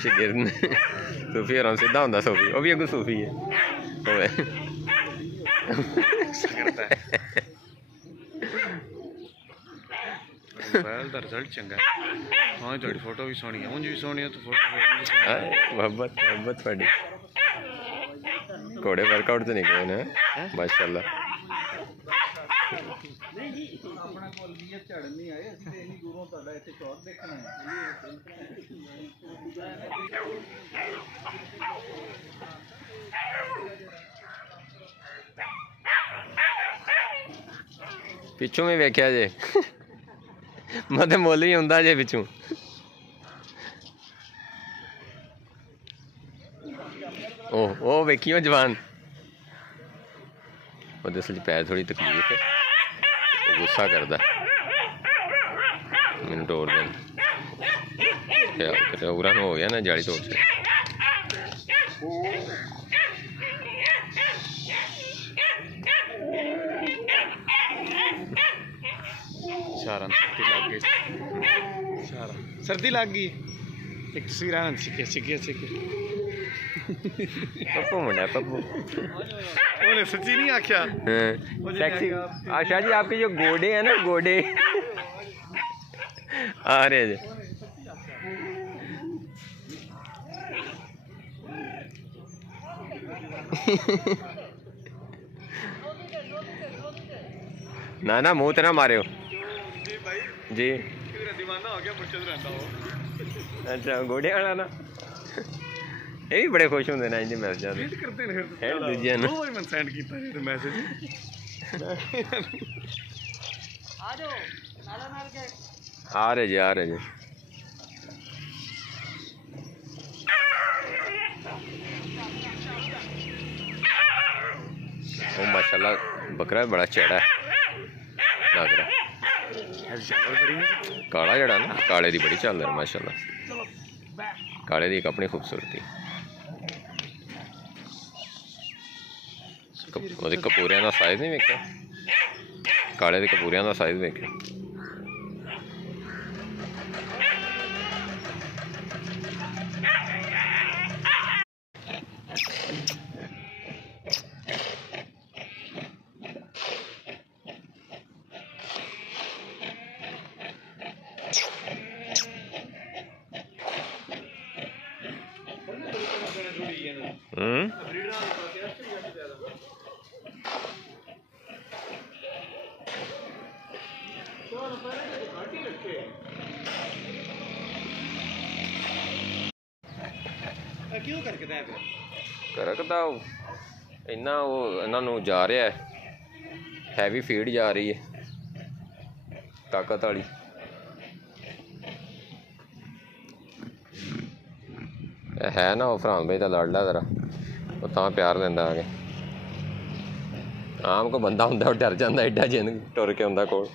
शागिर्द सूफी और सीधा होंगे सूफी, वह भी अगू सूफी है। रिजल्ट चंगा हाँ थोड़ी फोटो भी सोहनी है, उंज भी सोहनी है तो फोटो मोहब्बत मोहब्बत थोड़ी घोड़े वर्कआउट तो नहीं गए ना माशाल्लाह। पिछू में वेख्या जे मैं मुल ही आंदा जे पिछू। ओ वेखियो जवान असल पैर थोड़ी तकलीफ है, गुस्सा करता मैनू तोड़ दें उरा हो गया ना जाली तोड़ से। सर्दी लग गई एक तस्वीर सीखे सीखे सीखे पप्पू मुंडा पप्पू उन्हें सच्ची नहीं आख्या आशा जी आपके जो गोडे हैं ना गोडे आ रहे जी ना ना मुंह तो ना मारे हो जी दीवाना हो गया मुर्शद रहता हो। अच्छा गोडे वाला ना ये भी बड़े खुश होंगे ना इंज मैसेज करते हैं दूजे ने मैं सेंड कीता है मैसेज आ रहे जी आ रहे जी। ओ माशाल्लाह बकरा बड़ा चेड़ा है लग रहा काला जड़ा ना काले दी बड़ी चल रही माशाल्लाह काले दी एक अपनी खूबसूरती कपूरिया का साइज नहीं वेख्या काले दे कपूरिया का साइज वेख्या करकता इन्ना वो इन्हों जा रहा है हैवी फीड जा रही है ताकत वाली है ना वो फरहान भाई का लाडला जरा वो तो प्यार देंदा आगे आम को बंदा होंदा डर जाता एडा जिन टुर के आंदा कोल।